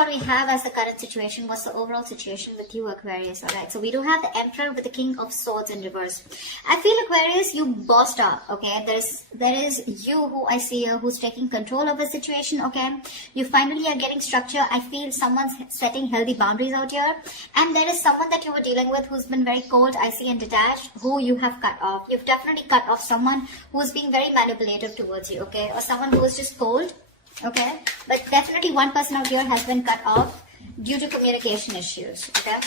what we have as the current situation. What's the overall situation with you, Aquarius? All right, so we do have the Emperor with the King of Swords in reverse. I feel, Aquarius, you bossed up, okay? There is you who I see here who's taking control of the situation, okay? You finally are getting structure. I feel someone's setting healthy boundaries out here. And there is someone that you were dealing with who's been very cold, I see, and detached, who you have cut off. You've definitely cut off someone who's being very manipulative towards you, okay? Or someone who is just cold. Okay, but definitely one person out here has been cut off due to communication issues. Okay,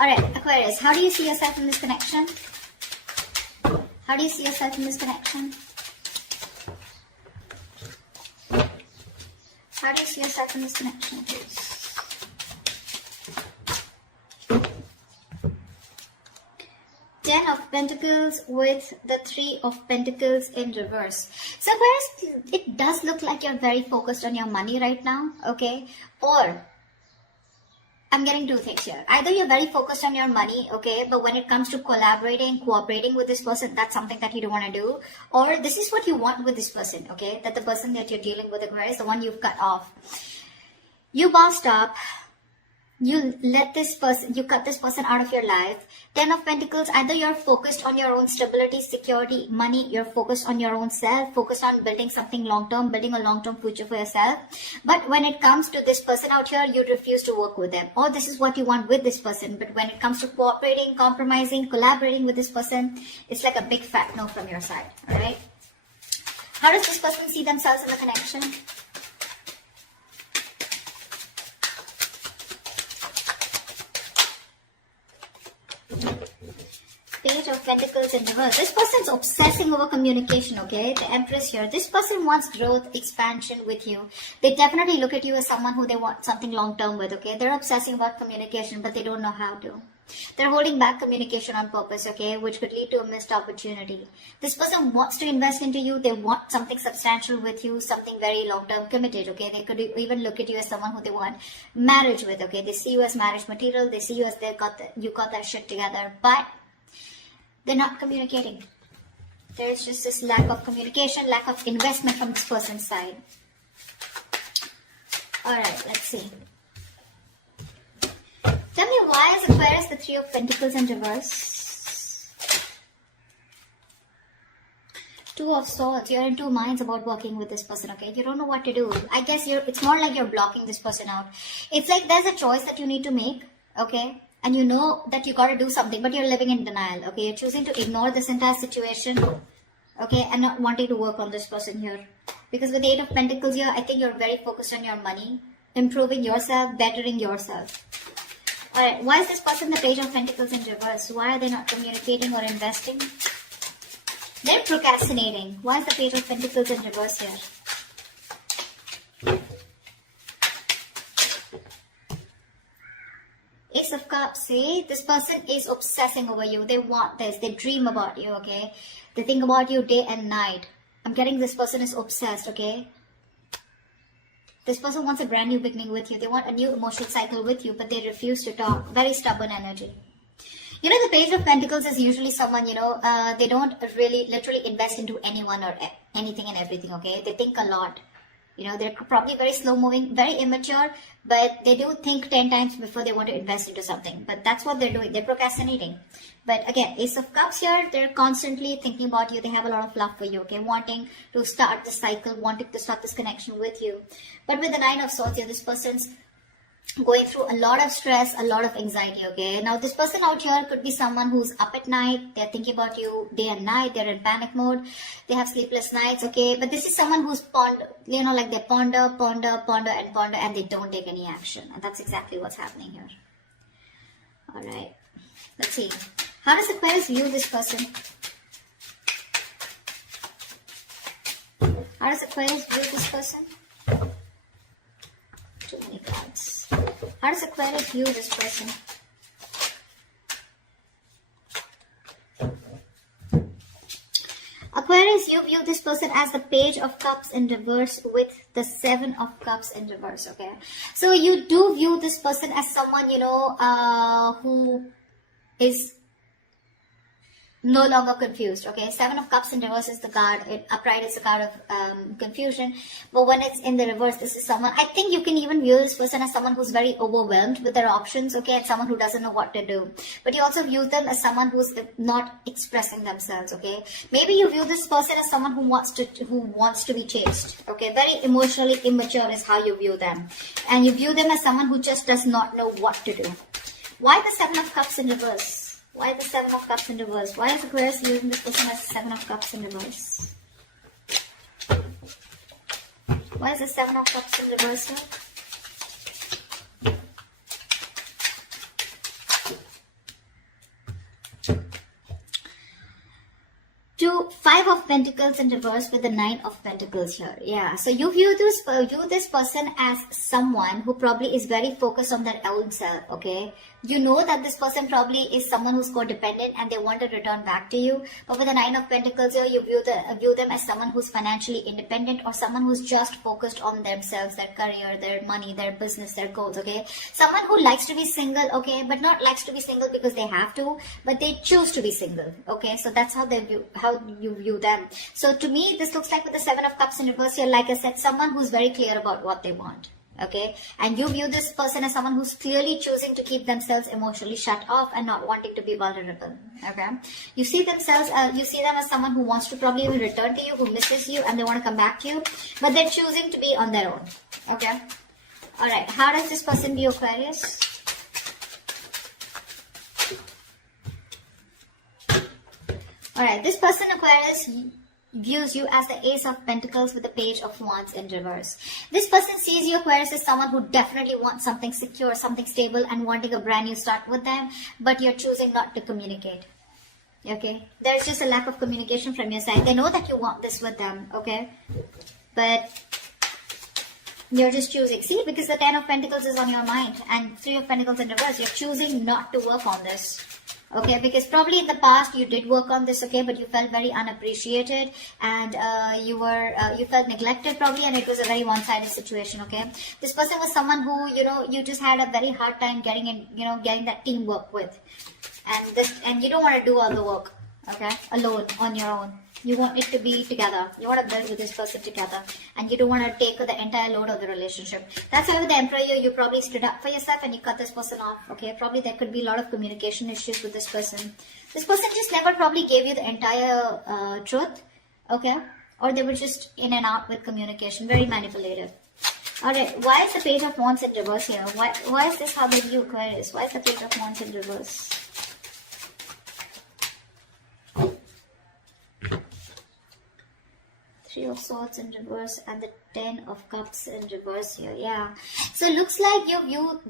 all right, Aquarius, how do you see yourself in this connection? How do you see yourself in this connection? How do you see yourself in this connection, please? Ten of Pentacles with the Three of Pentacles in reverse. So Aquarius, it does look like you're very focused on your money right now, okay? Or, I'm getting two things here. Either you're very focused on your money, okay? But when it comes to collaborating, cooperating with this person, that's something that you don't want to do. Or this is what you want with this person, okay? That the person that you're dealing with, Aquarius, the one you've cut off. You bossed up. You let this person, you cut this person out of your life. Ten of Pentacles, either you're focused on your own stability, security, money, you're focused on your own self, focused on building something long-term, building a long-term future for yourself. But when it comes to this person out here, you refuse to work with them. Or this is what you want with this person. But when it comes to cooperating, compromising, collaborating with this person, it's like a big fat no from your side. Alright? How does this person see themselves in the connection? Page of Pentacles in reverse. This person's obsessing over communication, okay? The Empress here. This person wants growth, expansion with you. They definitely look at you as someone who they want something long-term with, okay? They're obsessing about communication, but they don't know how to. They're holding back communication on purpose, okay? Which could lead to a missed opportunity. This person wants to invest into you. They want something substantial with you, something very long-term committed, okay? They could even look at you as someone who they want marriage with, okay? They see you as marriage material. They see you as you got that shit together, but they're not communicating. There's just this lack of communication, lack of investment from this person's side. Alright, let's see. Tell me, why is Aquarius the Three of Pentacles in reverse? Two of Swords. You're in two minds about working with this person, okay? You don't know what to do. I guess it's more like you're blocking this person out. It's like there's a choice that you need to make, okay? And you know that you got to do something, but you're living in denial, okay? You're choosing to ignore this entire situation, okay? And not wanting to work on this person here. Because with the Eight of Pentacles here, I think you're very focused on your money, improving yourself, bettering yourself. Alright, why is this person the Page of Pentacles in reverse? Why are they not communicating or investing? They're procrastinating. Why is the Page of Pentacles in reverse here? Ace of Cups, see? This person is obsessing over you. They want this. They dream about you, okay? They think about you day and night. I'm getting this person is obsessed, okay? This person wants a brand new beginning with you. They want a new emotional cycle with you, but they refuse to talk. Very stubborn energy. You know, the Page of Pentacles is usually someone, you know, they don't really literally invest into anyone or anything and everything, okay? They think a lot. You know, they're probably very slow moving, very immature, but they do think 10 times before they want to invest into something. But that's what they're doing. They're procrastinating. But again, Ace of Cups here, they're constantly thinking about you. They have a lot of love for you, okay? Wanting to start the cycle, wanting to start this connection with you. But with the Nine of Swords here, this person's going through a lot of stress, a lot of anxiety, okay? Now, this person out here could be someone who's up at night. They're thinking about you day and night. They're in panic mode. They have sleepless nights, okay? But this is someone who's you know, like they ponder, and they don't take any action. And that's exactly what's happening here. All right. Let's see. How does Aquarius view this person? How does Aquarius view this person? Too many cards. How does Aquarius view this person? Aquarius, you view this person as the Page of Cups in reverse with the Seven of Cups in reverse, okay? So you do view this person as someone, you know, who is no longer confused. Okay, Seven of Cups in reverse is the card. Upright is the card of confusion. But when it's in the reverse, this is someone, I think you can even view this person as someone who's very overwhelmed with their options, okay, and someone who doesn't know what to do. But you also view them as someone who's not expressing themselves, okay. Maybe you view this person as someone who wants to be chased, okay. Very emotionally immature is how you view them. And you view them as someone who just does not know what to do. Why the Seven of Cups in reverse? Why the Seven of Cups in reverse? Why is Aquarius using this person as Seven of Cups in reverse? Why is the Seven of Cups in reverse here? To Five of Pentacles in reverse with the Nine of Pentacles here. Yeah, so you view this person as someone who probably is very focused on their own self, okay? You know that this person probably is someone who's codependent and they want to return back to you. But with the Nine of Pentacles here, you view them as someone who's financially independent or someone who's just focused on themselves, their career, their money, their business, their goals, okay? Someone who likes to be single, okay, but not likes to be single because they have to, but they choose to be single, okay? So that's how you view them. So to me, this looks like with the Seven of Cups in reverse here, like I said, someone who's very clear about what they want. Okay, and you view this person as someone who's clearly choosing to keep themselves emotionally shut off and not wanting to be vulnerable. Okay, you see them as someone who wants to probably even return to you, who misses you, and they want to come back to you, but they're choosing to be on their own. Okay, all right. How does this person view Aquarius? All right, this person Aquarius views you as the Ace of Pentacles with the Page of Wands in reverse. This person sees you, Aquarius, as someone who definitely wants something secure, something stable, and wanting a brand new start with them, but you're choosing not to communicate. Okay, there's just a lack of communication from your side. They know that you want this with them, okay, but you're just choosing. See, because the Ten of Pentacles is on your mind and Three of Pentacles in reverse, you're choosing not to work on this. Okay, because probably in the past you did work on this, okay, but you felt very unappreciated and you felt neglected probably, and it was a very one-sided situation, okay. This person was someone who, you just had a very hard time getting that teamwork with, and you don't want to do all the work, okay, alone, on your own. You want it to be together. You want to build with this person together. And you don't want to take the entire load of the relationship. That's why with the Emperor, you probably stood up for yourself and you cut this person off. Okay, probably there could be a lot of communication issues with this person. This person just never probably gave you the entire truth. Okay, or they were just in and out with communication. Very manipulative. Alright, why is the Page of Wands in reverse here? Why is this how they view Aquarius? Why is the Page of Wands in reverse? Three of Swords in reverse and the Ten of Cups in reverse here. Yeah. So it looks like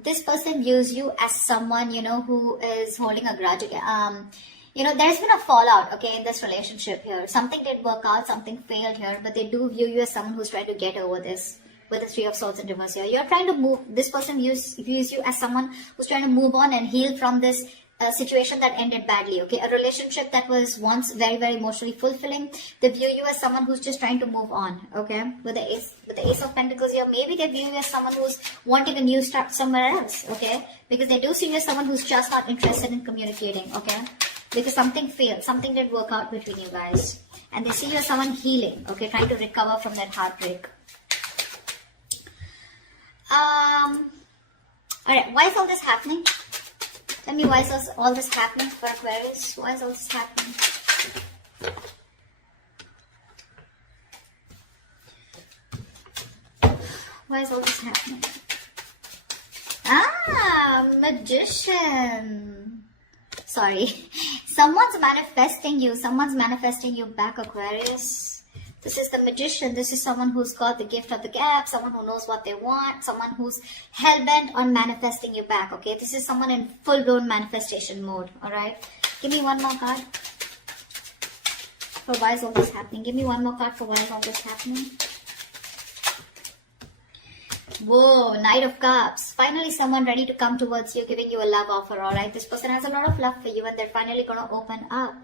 this person views you as someone, who is holding a grudge. There's been a fallout, okay, in this relationship here. Something did work out, something failed here, but they do view you as someone who's trying to get over this with the Three of Swords in reverse here. You're trying to move, this person views you as someone who's trying to move on and heal from this situation that ended badly, okay? A relationship that was once very, very emotionally fulfilling. They view you as someone who's just trying to move on, okay? With the Ace of Pentacles here, maybe they view you as someone who's wanting a new start somewhere else, okay? Because they do see you as someone who's just not interested in communicating, okay? Because something failed, something didn't work out between you guys. And they see you as someone healing, okay? Trying to recover from that heartbreak. Alright, why is all this happening? Tell me, why is all this happening for Aquarius? Why is all this happening? Why is all this happening? Magician. Sorry. Someone's manifesting you back, Aquarius. This is the Magician. This is someone who's got the gift of the gap, someone who knows what they want, someone who's hell-bent on manifesting you back, okay? This is someone in full-blown manifestation mode, alright? Give me one more card for why is all this happening. Give me one more card for why is all this happening. Whoa, Knight of Cups. Finally someone ready to come towards you, giving you a love offer, alright? This person has a lot of love for you and they're finally going to open up.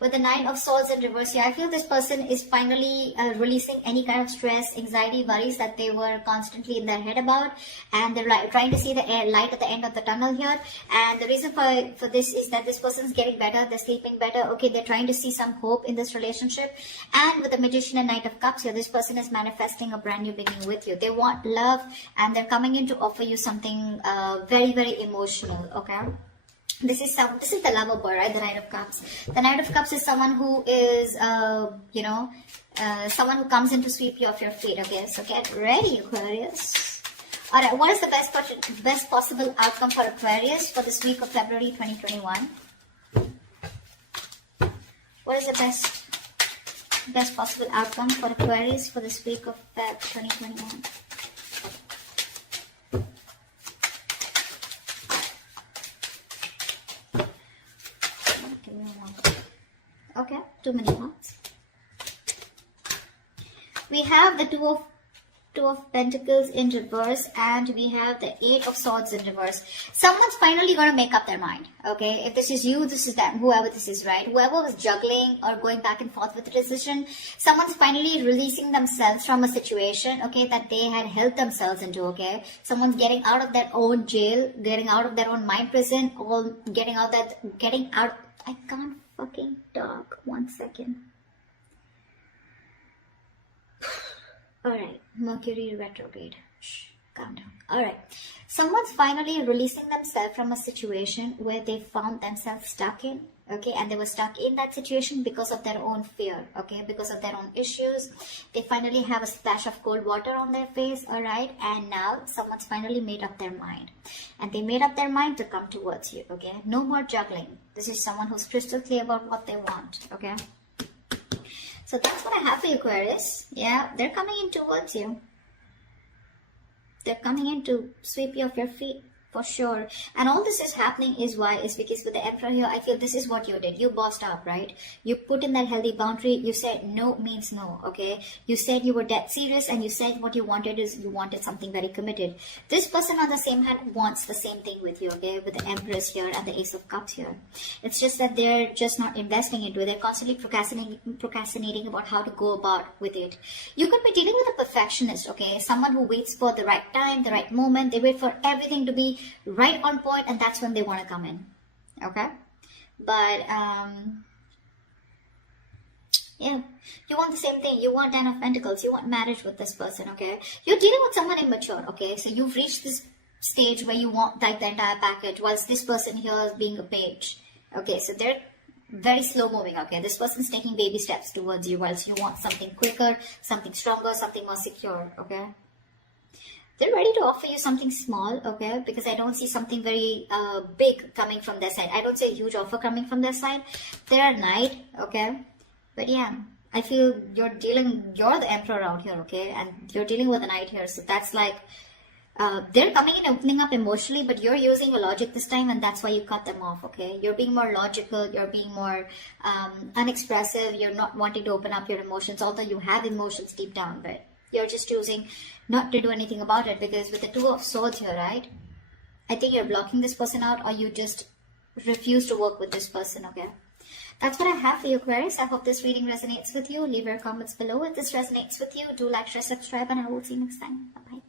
With the Nine of Swords in reverse here, I feel this person is finally releasing any kind of stress, anxiety, worries that they were constantly in their head about. And they're trying to see the light at the end of the tunnel here. And the reason for this is that this person's getting better, they're sleeping better. Okay, they're trying to see some hope in this relationship. And with the Magician and Knight of Cups here, this person is manifesting a brand new beginning with you. They want love and they're coming in to offer you something very, very emotional, okay? This is the lover boy, right? The Knight of Cups. The Knight of Cups is someone who is, someone who comes in to sweep you off your feet. Okay, so get ready, Aquarius. All right, what is the best possible outcome for Aquarius for this week of February 2021? What is the best possible outcome for Aquarius for this week of Feb 2021? Okay, too many cards. We have the Two of Pentacles in reverse and we have the Eight of Swords in reverse. Someone's finally going to make up their mind, okay? If this is you, this is them, whoever this is, right? Whoever was juggling or going back and forth with the decision, someone's finally releasing themselves from a situation, okay, that they had held themselves into, okay? Someone's getting out of their own jail, getting out of their own mind prison, or getting out, I can't fucking talk. 1 second. Alright, Mercury retrograde. Shh, calm down. Alright, someone's finally releasing themselves from a situation where they found themselves stuck in, okay, and they were stuck in that situation because of their own fear, okay, because of their own issues. They finally have a splash of cold water on their face, alright, and now someone's finally made up their mind. And they made up their mind to come towards you, okay? No more juggling. This is someone who's crystal clear about what they want, okay? So that's what I have for you, Aquarius. Yeah, they're coming in towards you. They're coming in to sweep you off your feet. For sure. And all this is happening is because with the Emperor here, I feel this is what you did. You bossed up, right? You put in that healthy boundary. You said no means no, okay? You said you were dead serious and you said what you wanted is you wanted something very committed. This person on the same hand wants the same thing with you, okay? With the Empress here and the Ace of Cups here. It's just that they're just not investing into it. They're constantly procrastinating about how to go about with it. You could be dealing with a perfectionist, okay? Someone who waits for the right time, the right moment. They wait for everything to be right on point and that's when they want to come in, okay? But yeah, you want the same thing. You want 10 of Pentacles. You want marriage with this person, okay? You're dealing with someone immature, okay? So you've reached this stage where you want like the entire package, whilst this person here is being a page, okay? So they're very slow moving, okay? This person's taking baby steps towards you, whilst you want something quicker, something stronger, something more secure, okay? They're ready to offer you something small, okay? Because I don't see something very big coming from their side. I don't see a huge offer coming from their side. They're a knight, okay? But yeah, I feel you're the emperor out here, okay? And you're dealing with a knight here. So that's like, they're coming in opening up emotionally, but you're using your logic this time and that's why you cut them off, okay? You're being more logical, you're being more unexpressive, you're not wanting to open up your emotions, although you have emotions deep down, but you're just choosing not to do anything about it because with the Two of Swords here, right? I think you're blocking this person out or you just refuse to work with this person, okay? That's what I have for you, Aquarius. I hope this reading resonates with you. Leave your comments below if this resonates with you. Do like, share, subscribe, and I will see you next time. Bye-bye.